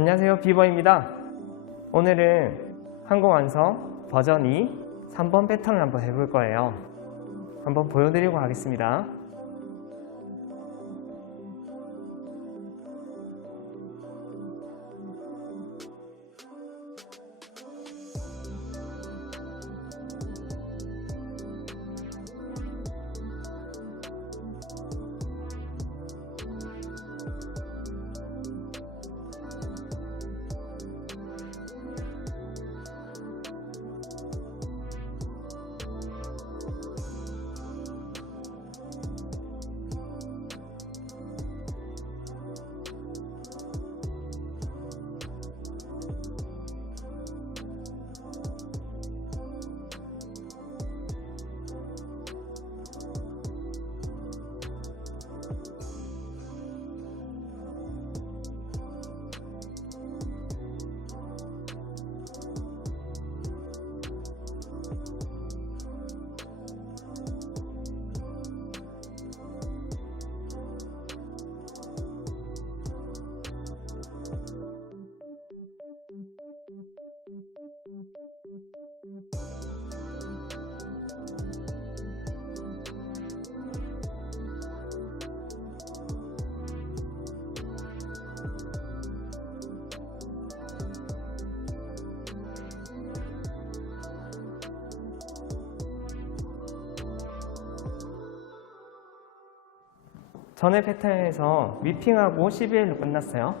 안녕하세요 비버입니다. 오늘은 항공완성 버전 2 3번 패턴을 한번 해볼 거예요. 한번 보여드리고 가겠습니다 전에 패턴에서 위핑하고 12L로 끝났어요.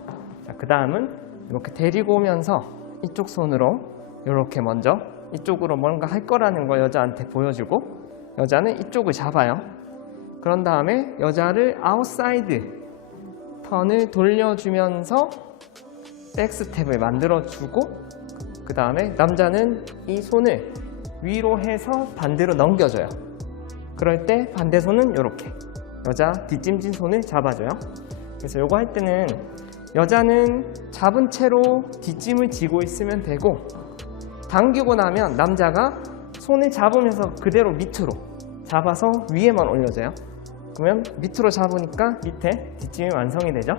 자, 그 다음은 이렇게 데리고 오면서 이쪽 손으로 이렇게 먼저 이쪽으로 뭔가 할 거라는 거 여자한테 보여주고 여자는 이쪽을 잡아요. 그런 다음에 여자를 아웃사이드 턴을 돌려주면서 백스텝을 만들어주고 그 다음에 남자는 이 손을 위로 해서 반대로 넘겨줘요. 그럴 때 반대 손은 이렇게 여자 뒷짐진 손을 잡아줘요. 그래서 요거 할 때는 여자는 잡은 채로 뒷짐을 지고 있으면 되고 당기고 나면 남자가 손을 잡으면서 그대로 밑으로 잡아서 위에만 올려줘요. 그러면 밑으로 잡으니까 밑에 뒷짐이 완성이 되죠.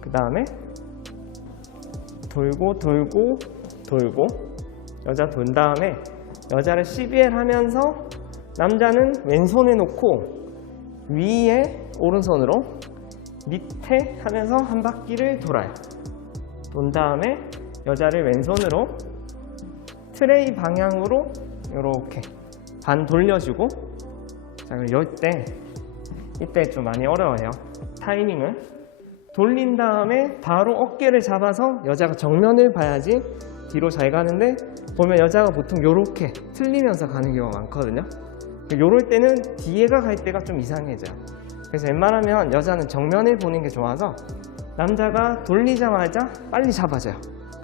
그 다음에 돌고 돌고 돌고 여자 돈 다음에 여자를 12L 하면서 남자는 왼손에 놓고 위에 오른손으로 밑에 하면서 한 바퀴를 돌아요. 돈 다음에 여자를 왼손으로 트레이 방향으로 이렇게 반 돌려주고 자 그리고 이때 이때 좀 많이 어려워요. 타이밍을 돌린 다음에 바로 어깨를 잡아서 여자가 정면을 봐야지 뒤로 잘 가는데 보면 여자가 보통 이렇게 틀리면서 가는 경우가 많거든요. 요럴 때는 뒤에가 갈 때가 좀 이상해져요. 그래서 웬만하면 여자는 정면을 보는 게 좋아서 남자가 돌리자마자 빨리 잡아줘요.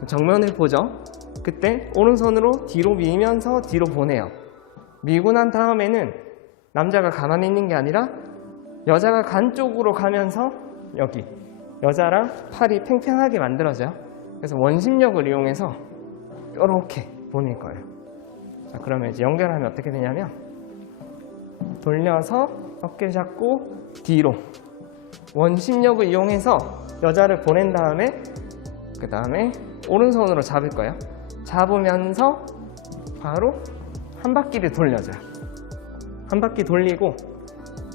정면을 보죠. 그때 오른손으로 뒤로 밀면서 뒤로 보내요. 밀고 난 다음에는 남자가 가만히 있는 게 아니라 여자가 간 쪽으로 가면서 여기 여자랑 팔이 팽팽하게 만들어져요. 그래서 원심력을 이용해서 이렇게 보낼 거예요. 자, 그러면 이제 연결하면 어떻게 되냐면 돌려서 어깨 잡고 뒤로 원심력을 이용해서 여자를 보낸 다음에 그 다음에 오른손으로 잡을 거예요. 잡으면서 바로 한 바퀴를 돌려줘요. 한 바퀴 돌리고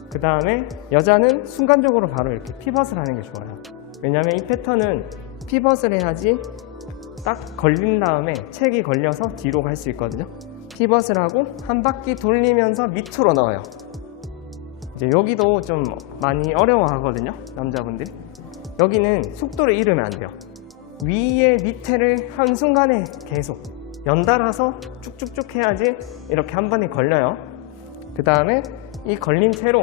그 다음에 여자는 순간적으로 바로 이렇게 피벗을 하는 게 좋아요. 왜냐하면 이 패턴은 피벗을 해야지 딱 걸린 다음에 책이 걸려서 뒤로 갈 수 있거든요. 피벗을 하고 한 바퀴 돌리면서 밑으로 넣어요. 이제 여기도 좀 많이 어려워하거든요. 남자분들이. 여기는 속도를 잃으면 안 돼요. 위에 밑에를 한순간에 계속 연달아서 쭉쭉쭉 해야지 이렇게 한 번에 걸려요. 그 다음에 이 걸린 채로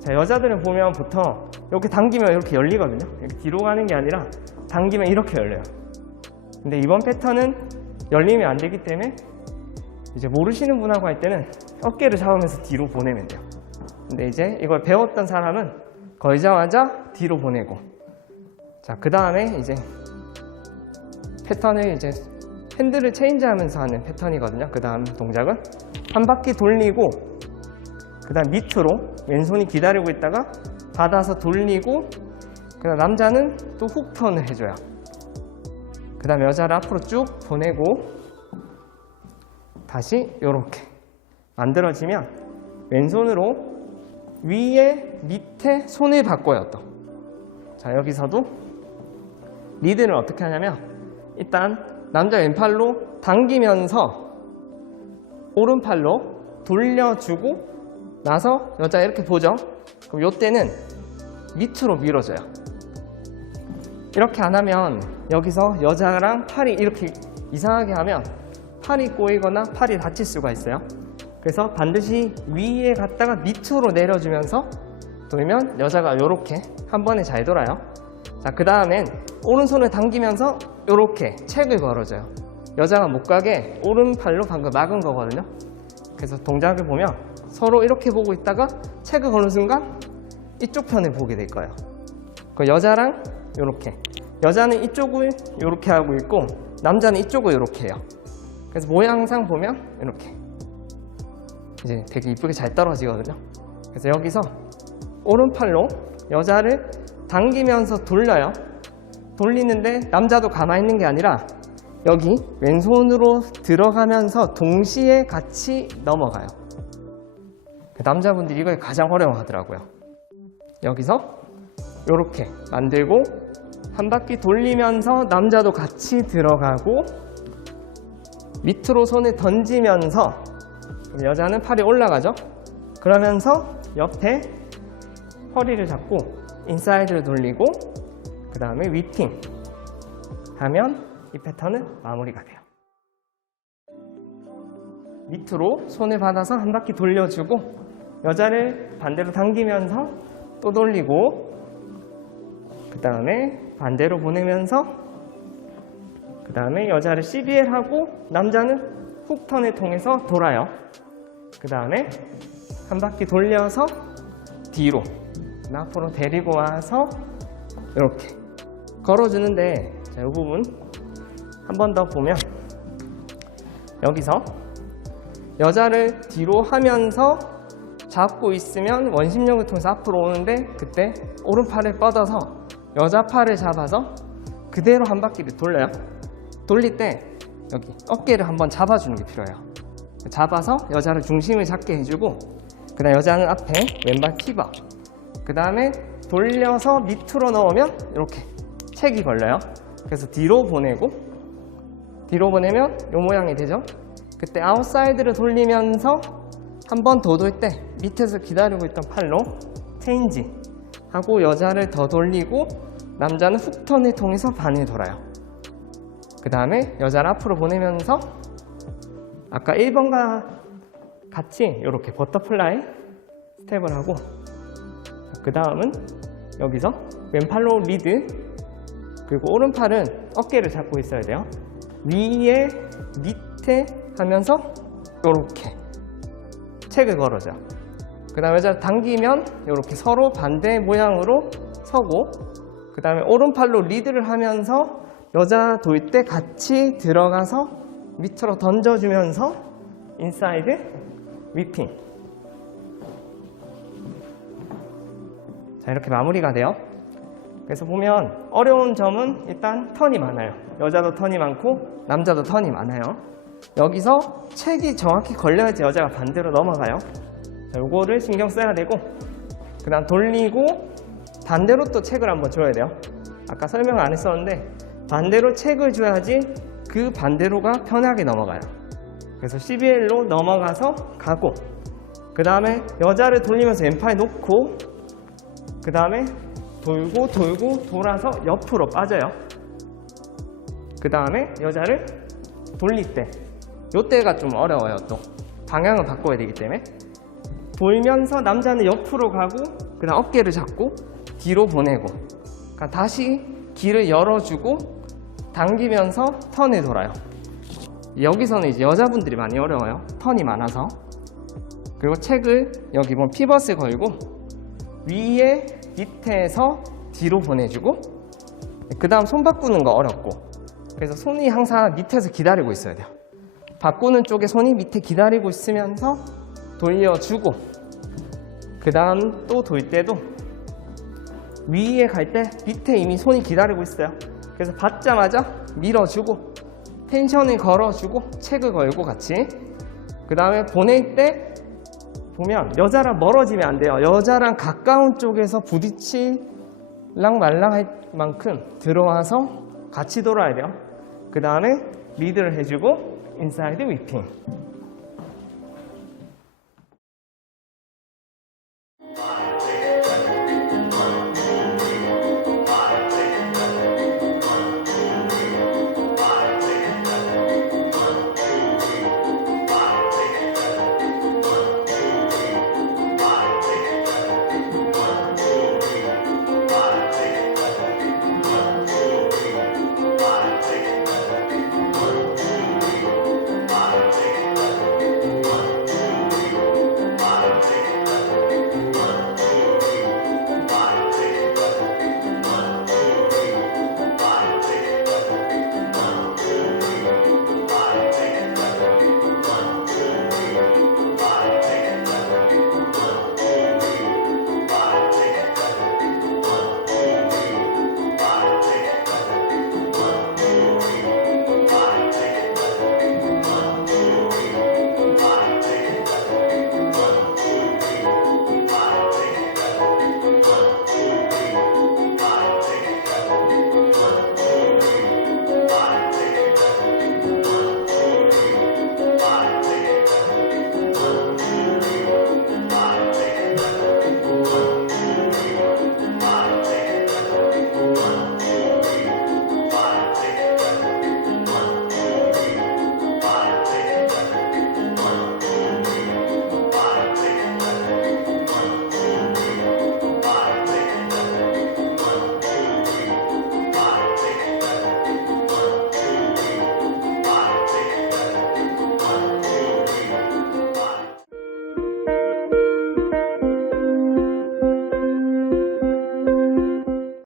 자, 여자들은 보면 보통 이렇게 당기면 이렇게 열리거든요. 이렇게 뒤로 가는 게 아니라 당기면 이렇게 열려요. 근데 이번 패턴은 열리면 안 되기 때문에 이제 모르시는 분하고 할 때는 어깨를 잡으면서 뒤로 보내면 돼요. 근데 이제 이걸 배웠던 사람은 걸자마자 뒤로 보내고 자, 그 다음에 이제 패턴을 이제 핸들을 체인지하면서 하는 패턴이거든요. 그 다음 동작은 한 바퀴 돌리고 그 다음 밑으로 왼손이 기다리고 있다가 받아서 돌리고 그 다음 남자는 또 훅턴을 해줘요. 그 다음에 여자를 앞으로 쭉 보내고 다시 이렇게 만들어지면 왼손으로 위에 밑에 손을 바꿔요 또. 자 여기서도 리드를 어떻게 하냐면 일단 남자 왼팔로 당기면서 오른팔로 돌려주고 나서 여자 이렇게 보죠. 그럼 이때는 밑으로 밀어줘요. 이렇게 안 하면 여기서 여자랑 팔이 이렇게 이상하게 하면 팔이 꼬이거나 팔이 다칠 수가 있어요. 그래서 반드시 위에 갔다가 밑으로 내려주면서 돌면 여자가 이렇게 한 번에 잘 돌아요. 자, 그 다음엔 오른손을 당기면서 이렇게 책을 걸어줘요. 여자가 못 가게 오른팔로 방금 막은 거거든요. 그래서 동작을 보면 서로 이렇게 보고 있다가 책을 거는 순간 이쪽 편을 보게 될 거예요. 그 여자랑 이렇게. 여자는 이쪽을 이렇게 하고 있고 남자는 이쪽을 이렇게 해요. 그래서 모양상 보면 이렇게. 이제 되게 이쁘게 잘 떨어지거든요. 그래서 여기서 오른팔로 여자를 당기면서 돌려요. 돌리는데 남자도 가만히 있는 게 아니라 여기 왼손으로 들어가면서 동시에 같이 넘어가요. 그 남자분들이 이걸 가장 어려워하더라고요. 여기서 이렇게 만들고 한 바퀴 돌리면서 남자도 같이 들어가고 밑으로 손을 던지면서 여자는 팔이 올라가죠. 그러면서 옆에 허리를 잡고 인사이드를 돌리고 그 다음에 위팅 하면 이 패턴은 마무리가 돼요. 밑으로 손을 받아서 한 바퀴 돌려주고 여자를 반대로 당기면서 또 돌리고 그 다음에 반대로 보내면서 그 다음에 여자를 CBL 하고 남자는 훅턴을 통해서 돌아요. 그 다음에 한 바퀴 돌려서 뒤로 앞으로 데리고 와서 이렇게 걸어주는데 자, 이 부분 한 번 더 보면 여기서 여자를 뒤로 하면서 잡고 있으면 원심력을 통해서 앞으로 오는데 그때 오른팔을 뻗어서 여자 팔을 잡아서 그대로 한 바퀴를 돌려요. 돌릴 때 여기 어깨를 한번 잡아주는 게 필요해요. 잡아서 여자를 중심을 잡게 해주고 그 다음 여자는 앞에 왼발 힙업 그 다음에 돌려서 밑으로 넣으면 이렇게 책이 걸려요. 그래서 뒤로 보내고 뒤로 보내면 이 모양이 되죠. 그때 아웃사이드를 돌리면서 한 번 더 돌 때 밑에서 기다리고 있던 팔로 체인지 하고 여자를 더 돌리고 남자는 훅턴을 통해서 반을 돌아요. 그 다음에 여자를 앞으로 보내면서 아까 1번과 같이 이렇게 버터플라이 스텝을 하고 그 다음은 여기서 왼팔로 리드 그리고 오른팔은 어깨를 잡고 있어야 돼요. 위에 밑에 하면서 이렇게 책을 걸어줘요. 그 다음에 당기면 이렇게 서로 반대 모양으로 서고 그 다음에 오른팔로 리드를 하면서 여자 돌 때 같이 들어가서 밑으로 던져주면서 인사이드 위핑 자 이렇게 마무리가 돼요. 그래서 보면 어려운 점은 일단 턴이 많아요. 여자도 턴이 많고 남자도 턴이 많아요. 여기서 책이 정확히 걸려야지 여자가 반대로 넘어가요. 자, 요거를 신경 써야 되고 그 다음 돌리고 반대로 또 책을 한번 줘야 돼요. 아까 설명 안 했었는데 반대로 책을 줘야지 그 반대로가 편하게 넘어가요. 그래서 CBL로 넘어가서 가고 그 다음에 여자를 돌리면서 왼팔 놓고 그 다음에 돌고 돌고 돌아서 옆으로 빠져요. 그 다음에 여자를 돌릴 때 요때가 좀 어려워요 또 방향을 바꿔야 되기 때문에 돌면서 남자는 옆으로 가고 그 다음 어깨를 잡고 뒤로 보내고 그러니까 다시 길을 열어주고 당기면서 턴을 돌아요. 여기서는 이제 여자분들이 많이 어려워요. 턴이 많아서. 그리고 책을 여기 보면 피벗을 걸고 위에 밑에서 뒤로 보내주고 그 다음 손 바꾸는 거 어렵고. 그래서 손이 항상 밑에서 기다리고 있어야 돼요. 바꾸는 쪽에 손이 밑에 기다리고 있으면서 돌려주고 그 다음 또 돌 때도 위에 갈 때 밑에 이미 손이 기다리고 있어요 그래서 받자마자 밀어주고 텐션을 걸어주고 체크 걸고 같이 그 다음에 보낼 때 보면 여자랑 멀어지면 안 돼요. 여자랑 가까운 쪽에서 부딪히랑 말랑 할 만큼 들어와서 같이 돌아야 돼요. 그 다음에 리드를 해주고 인사이드 위핑.